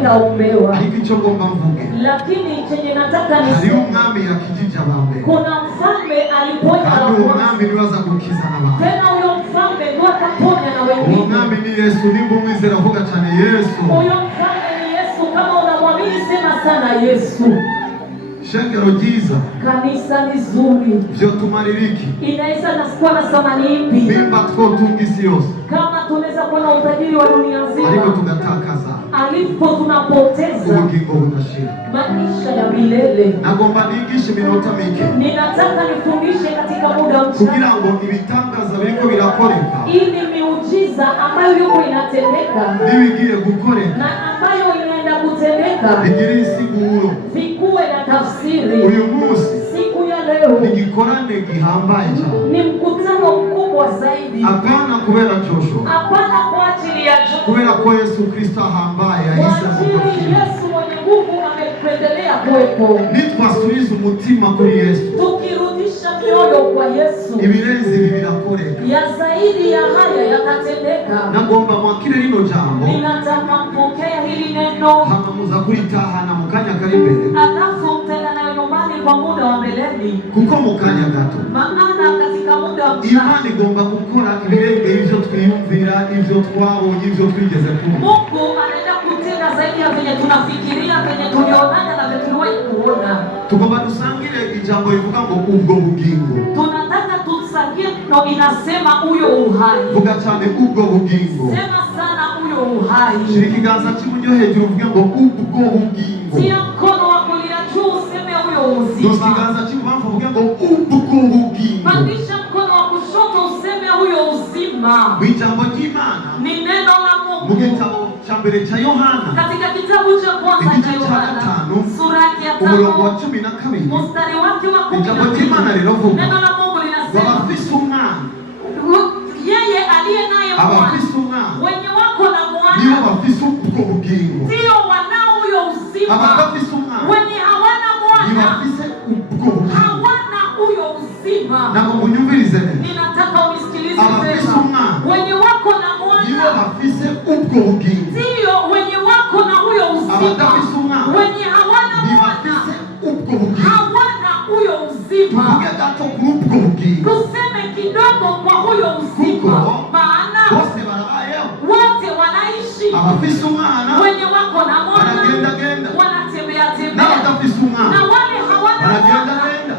naombewa. Lakini chenye nataka ni kuna mfalme aliponya na tena huyo mfalme ndio akaponya na wengine. Huyo mfalme ni Yesu. Kama unamwamini sema sana Yesu. Shengero ryiza, kanisa ni zuri, vyo tumaririki inaweza nasikuwa na thamani ipi bimba twotunga isi yose, kama tunaweza kuwa na utajiri wa dunia nzima ariko tugatakaza alipo tunapoteza ubugingo budashira, maisha ya milele. Nagomba nigishe minota mike, ninataka nifundishe katika muda mchache kugira ngo ibitangaza biriko birakoreka, ili miujiza ambayo yuko inatendeka nibigiye gukoreka na ambayo inaenda kutendeka bigire insiguro, vikuwe na tafsiri. Uyu munsi siku ya leo nigikorane gihambaye ni mkutano mkubwa zaidi. Hapana kubera Joshua, hapana kwa ajili ya Joshua, kubera kwa Yesu Kristo ahambaye ahisa kutokia. Yesu mwenye nguvu amependelea kuwepo. Nitwasubiza umutima kuri Yesu, tukirudisha mioyo kwa Yesu, ibirenze birakoreka, ya zaidi ya haya yakatendeka. Nagomba mwakire rino jambo, ninataka mpokea hili neno hama muza kuritahana mukanya kari imbere, alafu mtenda nayo nyumbani kwa muda wa mbeleni, kuko mukanya gato, maana katika muda wa Imana igomba gukora ibirenge ivyo twiyumvira, ivyo twabonye, ivyo twigeze kumva. Mungu anaenda kutenda zaidi ya venye tunafikiria, venye tulionana na venye tuliwahi kuona. Tugomba dusangire ijambo rivuga ngo ubwo bugingo, tunataka tusangie no inasema huyo uhai. vuga cyane ubwo bugingo, sema sana huyo uhai. shira ikiganza cy'iburyo hejuru uvuge ngo ubwo bugingo, tia mkono wa kulia juu useme huyo uzima. ikiganza cy'ibubamfu uvuge ngo ubwo bugingo, pandisha mkono wa kushoto useme huyo uzima. Ijambo ry'Imana ni neno la Mungu mu gitabo cya mbere cya Yohana, katika kitabu cha kwanza cha Yohana sura ya 5 umurongo wa 12 mstari wake wa 10. Ijambo ry'Imana rirovuga, neno la Mungu linasema abafise umwana, yeye aliye naye abafise umwana wenye wako na mwana nibo bafise ubwo bugingo, ndio wanao huyo uzima. abafise umwana wenye hawana nibo mwana bafise ubwo bugingo, hawana huyo uzima. na munyumvirize neza, ninataka unisikilize abafise vema. umwana wenye wako na nibo mwana bafise ubwo bugingo, ndio wenye wako na huyo uzima. abafise umwana wenye hawana nibo mwana bafise ubwo bugingo, hawana huyo uzima. tuvuge gato kuri ubwo bugingo, tuseme kidogo kwa huyo uzima, maana bose barabayeho, wote wanaishi. abafise umwana wenye wako na mwana baragenda wanatembea tembea, n'abadafise umwana na wale hawana baragenda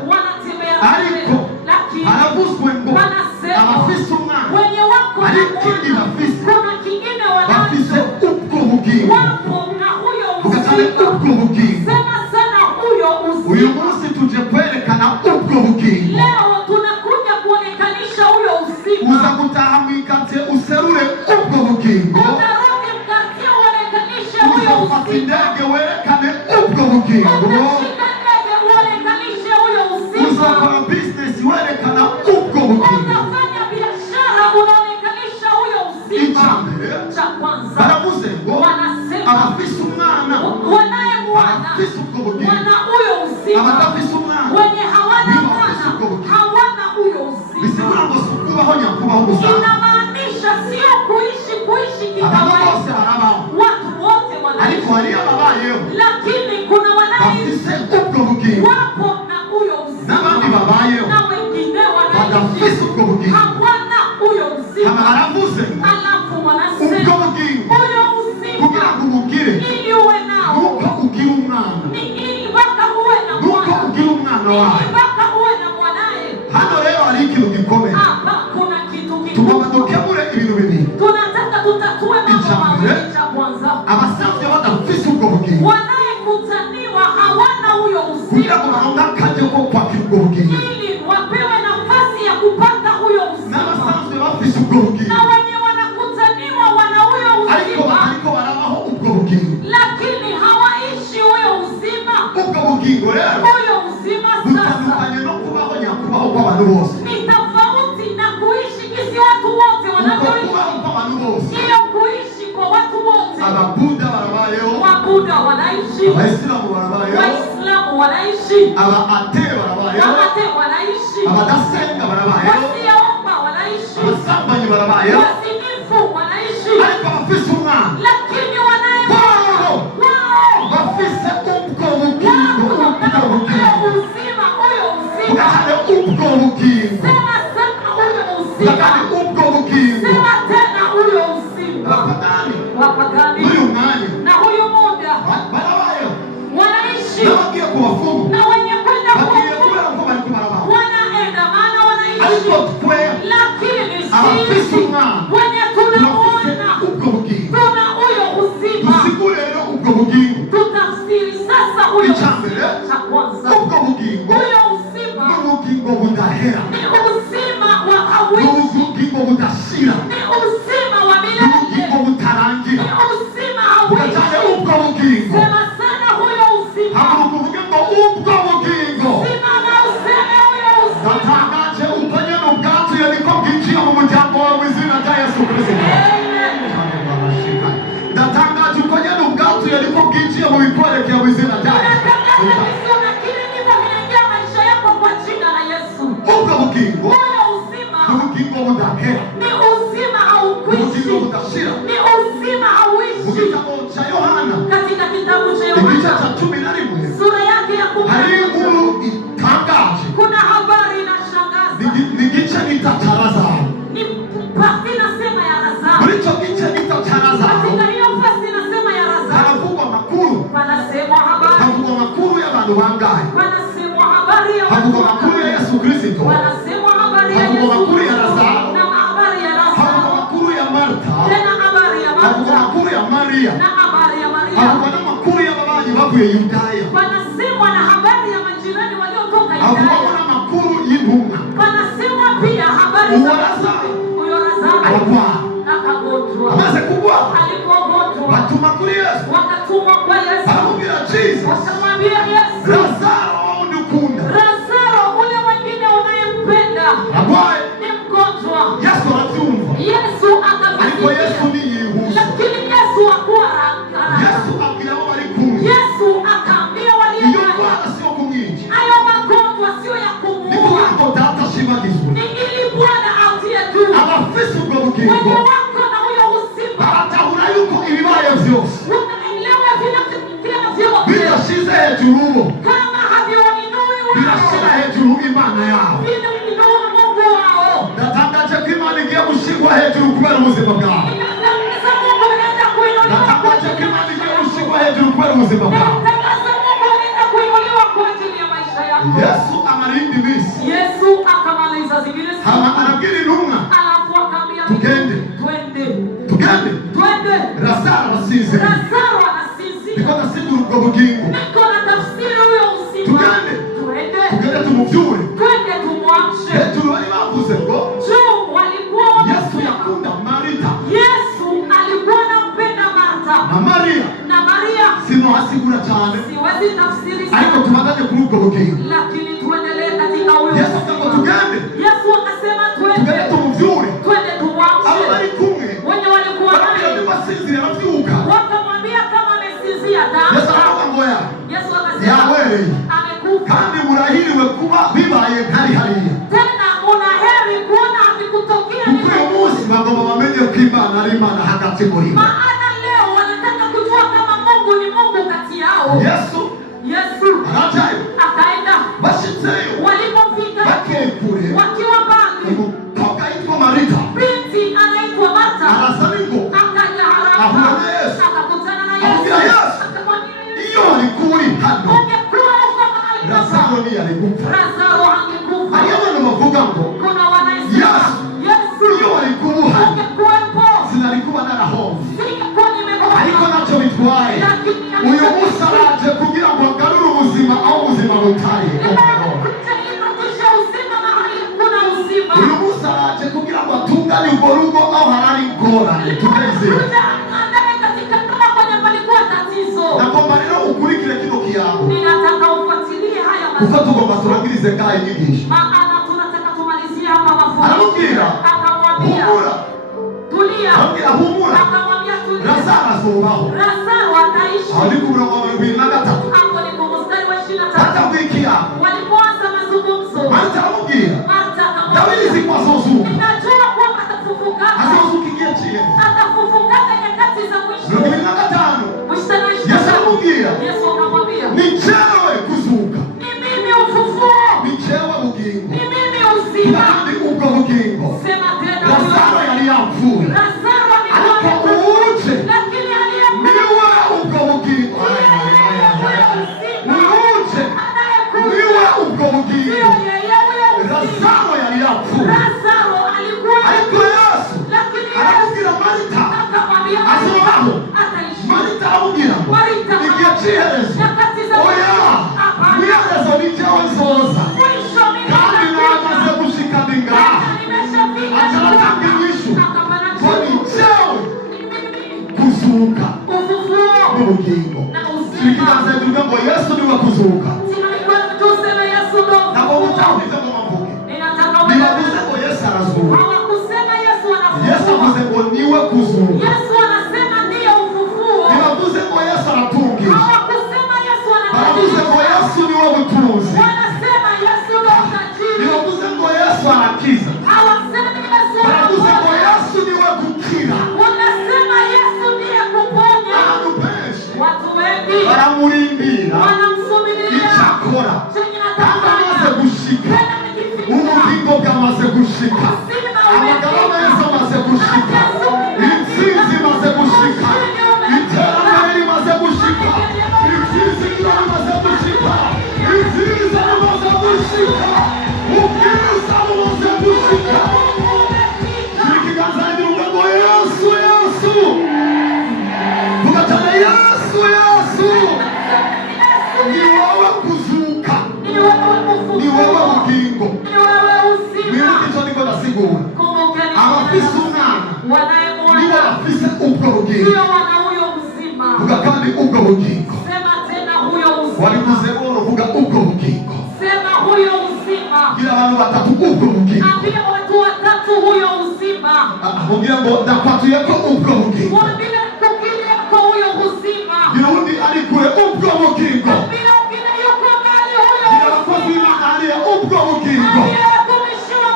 mwana wanatembea ariko lakini haravuzwe ngo wanasema abafise umwana wenye wako na ariko ikindi mwana bafise kuna kingine bafise wanacho ubwo bugingo, wapo na huyo ugatane uzima. ubwo bugingo. sema sana huyo Uyu uzima. munsi tuje kwerekana ubwo bugingo, leo tunakuja kuonekanisha huyo uzima. uza gutaha mwikate userure ubwo bugingo, utarudi mkatia uonekanishe huyo uzafata uzima. indege werekane ubwo bugingo, utashika ndege uonekanishe huyo uzima. uzakora business werekana ubwo bugingo. utafanya biashara unaonekanisha huyo uzima. Icambere cha kwanza baravuze ngo wanasema abafise umwana wanaye mwana abafise ubwo bugingo, wana huyo uzima. abadafise umwana wenye hawana nibo mwana bafise ubwo bugingo. hawana huyo bisigura uzima. ngo si ukubaho nyakubaho gusa, inamaanisha sio kuishi abantu bose kikawaida. barabaho, watu wote ariko wanaishi, hariyo ababayeho lakini kuna wanaishi bafise ubwo bugingo, wapo na huyo uzima, n'abandi babayeho na wengine badafise wanaishi ubwo bugingo. hawana huyo Aba uzima. baravuze ngo alafu ubwo wanasema bugingo huyo kugira uzima ngo ubugire ili uwe nao nuko ugira umwana, ni ili mpaka uwe na nuko mwana, ugira umwana ili wawe. mpaka uwe na mwanaye. Hano rero hari ikintu gikomeye, hapa kuna kitu tugomba kikubwa dukemure ibintu bibiri. tunataka tutatue mambo Icambere, mawili. cha kwanza abasanzwe badafise ubwo bugingo wanayekutaniwa hawana huyo kugira ngo uzima, baronke akaryo ko kwakira ubwo bugingo, ili wapewe nafasi ya kupata huyo uzima. n'abasanzwe bafise ubwo bugingo na wenye wanakutaniwa wana huyo ariko uzima, batariko barabaho ubwo bugingo. lakini hawaishi huyo uzima. Ubwo bugingo rero huyo uzima sasa butandukanye no kubaho nyakubaho kw'abantu bose, ni tofauti na kuishi kisi watu wote ubwo wanavyoishi. kubaho kw'abantu bose, Hiyo kuishi kwa watu wote. ababuda barabayeho, Wabuda wanaishi, abayisilamu barabayeho, Waislamu wanaishi, abaate barabayeho, Wahate wanaishi, abadasenga barabayeho, wasioomba wanaishi, abasambanyi barabayeho, wasinifu wanaishi, ariko abafise umwana lakini wanaye wabo bugingo. Tutafsiri sasa huyo Icyambere cha kwanza. ubwo bugingo Huyo uzima n'ubugingo budahera. ni uzima wa hawishi. N'ubugingo budashira. Ni uzima wa milele. N'ubugingo butarangira. Ni uzima hawishi. Ugatanga ubwo bugingo. Sema sana huyo uzima. Haguruka uvuge ngo ubwo bugingo. Simama useme huyo uzima. Natangaje ubwo nyene ubwatuye niko bwinjiye mu muryango wawe mu izina rya Yesu Kristo. Amen. Natangaje ubwo nyene ubwatuye niko bwinjiye mu bikwerekeye mu izina rya Yesu. Ubwo bugingo n'ubugingo budahera. Ni uzima haukwishi. Ubugingo budashira. Ni uzima hauishi. Mu gitabo cya Yohana Katika kitabu cha igice Yohana cya 11 sura yake ya 10 hari inkuru itangaje. kuna habari inashangaza. Ni igice bita cya Lazaro. Ni pasti nasema ya Lazaro. Muri icyo gice bita cya Lazaro Katika hiyo pasti nasema ya Lazaro. haravugwa amakuru. Panasemwa habari. Havugwa amakuru y'abantu bangahe. Panasemwa habari ya watu. Havugwa amakuru ya Yesu Kristo. Panasemwa habari ya Havugwa Yesu. amakuru ya Lazaro. Na habari ya Havugwa Lazaro. amakuru ya Marta. Tena habari ya Havugwa Marta. amakuru ya Maria. Na habari ya Maria. Havugwa n'amakuru y'ababanyi bavuye Yudaya. Panasemwa na habari ya majirani waliotoka Havugwa Yudaya. n'amakuru y'intumwa. Panasemwa pia habari Uwo za Lazaro huyo Lazaro ararwara. akagonjwa. Amaze kugwara Alipogonjwa batuma kuri Yesu. wakatumwa kwa Yesu. Aramubwira Jesus, Wakamwambia Yesu, Lazaro wundi ukunda Lazaro ule mwingine unayempenda arwaye. ni mgonjwa. Yesu arabyumva Yesu ariko Yesu akafikiria, ntiyihuse. lakini Yesu hakuwa haraka. Yesu abwira abo bari kumwe Yesu akaambia walio iyo naye, ndwara siyo kumwica, hayo magonjwa sio ya ni kumuua, kugira ngo data ashimagizwe. ni ili Bwana atie juu. Abafise ubwo Wenye bugingo wako na huyo uzima baratahura yuko ibibaye byose unaelewa vinavyopitia vyote, bidashize hejuru bo, kama havioinui birashira wao, hejuru Imana yabo. vinainua Mungu wao. Natangaje ko Imana igiye gushirwa hejuru kubera ubuzima bwawe. Inatangaza Mungu anaenda kuinuliwa kwa Natangaje ko ajili ya Imana maisha igiye yako. gushirwa hejuru kubera ubuzima bwawe. Inatangaza Mungu anaenda kuinuliwa kwa ajili ya maisha yako. Yesu amarindi misi Yesu akamaliza zingine siku, arabwira intumwa alafu akaambia tugende twende. Lazaro arasize Lazaro anasinzia. niko nasigura ubwo bugingo. Niko na tafsiri huyo uzima. Twende tumuvyure tumwamshe. hejuru. Bari bavuze ngo Juu walikuwa Yesu wamesema, yakunda Marita Yesu alikuwa anampenda Martha na Maria. na Maria. Sinohasigura cyane Siwezi tafsiri ariko sana, tubandanye kuri ubwo bugingo. lakini tuendelee katika huyo Yesu ngo tugende akasema tumuvyure. twende Abo tumwamshe. bari kumwe Wenye walikuwa barabwira naye nibasinzira aravyuka. wakamwambia kama amesinzia Yesu aravuga ngo Yesu akasema yawereye amekufa. kandi murahiriwe kuba bibaye ntari hariya, Tena una heri kuona havikutokea, kuko uyu munsi bagomba bamenye ko Imana ari Imana hagati muri bo. maana leo wanataka kujua kama Mungu ni Mungu kati yao. Yesu arajayo Akaenda, bashitseyo walipofika bakiri kure wakiwa mbali, umukobwa yitwa Marita binti anaitwa Martha arasa n'ingoga akaja ahura haraka, na Yesu. akakutana na Amubwira Yesu, Yesu, akamwambia iyo ariko uri hano ungekuwa uko mahali Lazaro hapa, ntiyari gupfa. Lazaro angekufa. Hariyo abantu bavuga ngo Kuna wanaisema Yesu iyo wari kuba uhari ungekuwepo, sinari kuba narahombe, singekuwa nimeokoka. ariko ntacyo bitwaye. Uyu munsi araje kugira ngo agarure ubuzima aho ubuzima butari. Uyu munsi araje kugira ngo atunganye urwo rugo aho harari ingorane. Tunezere. Nagomba rero ukurikire kino kiyago kuko tugomba turangirize ngaho inyigisho. Aramubwira humura, aramubwira humura, Lazaro azobaho. Aho ni ku murongo wa 23 hatavuye ikiyago. Marita aramubwira ndabizi ko azozuka, azozuka igihe cy'ihene. 25 Yesu aramubwira ni jewe kuzuka, ni jewe bugingo kandi ubwo bugingo Lazaro yari yapfuye ariko uje niwe ubwo bugingo. Tulikiganza tuvuga ngo Yesu niwe kuzuka. Nabo mutavuze ngo mavuge. Nibavuze ngo Yesu arazuka. Yesu avuze ngo niwe kuzuka. Nibavuze ngo Yesu aratungisha. Baravuze ngo Yesu niwe butunzi. Nibavuze ngo Yesu arakiza. Baravuze ngo Yesu niwe gukira. Baramurimbira icyakora kandi amaze gushika, ubugingo bwamaze gushika, amagarama Yesu amaze gushika, intsinzi imaze gushika, iterambere rimaze gushika, ibyizigiro bimaze gushika, ibyiza bimaze gushika, ubwiza bumaze gushika. Ikiganza ngiruka ngo Yesu Yesu, vugatana Yesu Yesu, ni wowe kuzuka, ni wowe bugingo. Mwibuke icyo niko ndasigura, abafise umwana nibo bafise ubwo bugingo. Vuga kandi ubwo bugingo. Wabiguze boro, vuga ubwo bugingo. Gira abantu batatu ubwo bugingo. Mubwira ngo ndakwatuye ko ubwo bugingo. Gira undi ari kure ubwo bugingo. Gira abakozi b'Imana hariya ubwo bugingo.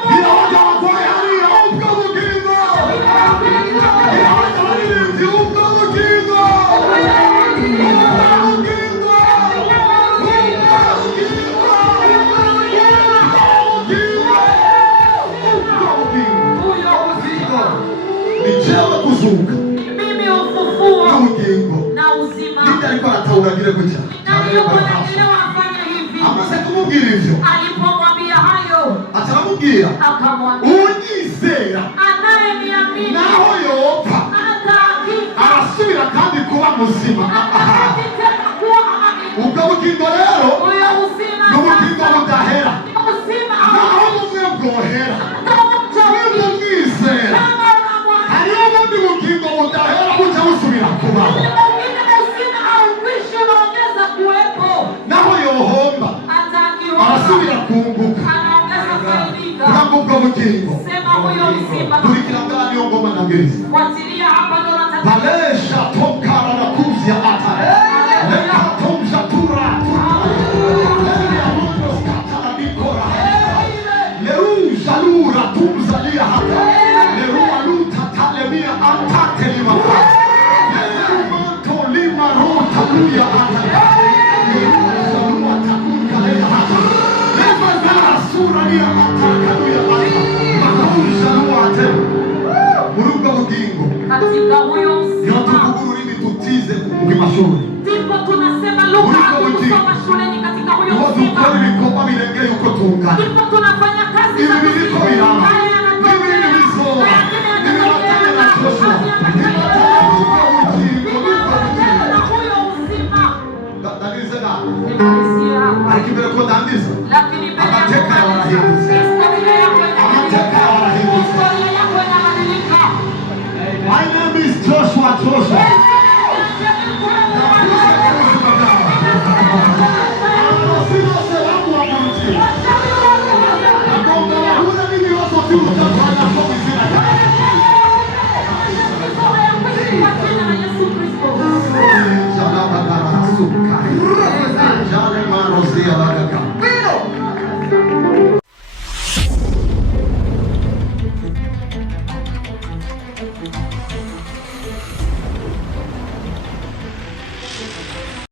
Gira abagabo bakora hariya ubwo bugingo. Gira abagabo baririmbyi ubwo bugingo. Nichewe kuzuka, mimi ufufuo na uzima. Nita alikuwa anatauragile kucha, amase kumubwira hivyo. Alipomwambia hayo, atamubwira akamwambia, unyizera anayeniamini naho yopfa arasubira kandi kuba muzima. Ubwo bugingo rero n'ubugingo budahera, naho bumwe bwohera nimumwizera. Hariho ubundi bugingo budahera buca busubira kubaho, naho yohomba arasubira kunguka. Ntabwo ubwo bugingo turikira ngani yo ngoma na ngezi balesha tomkara na kuzia ata leka tomsha tura leria mundos katara nikora leru jalura tumzalia hata leru aluta talemia antate lima leru manto lima rota luya ata leru jalua takunka leya hata lema zara sura lia ata kaluya ata makuru jalua ate urubwa bugingo. Katika huyo ururimi tutize mashuri, ndipo tunasema lugha kusoma shuleni. Katika huyo ukora ibikorwa birengeye uko tungana, ndipo tunafanya kazi za ibiriko biraba ibindi bizora ibibatanye na Joshua na huyo uzima. Ndagirize na Nimalizia hapa. ariko imbere ko ndangiza,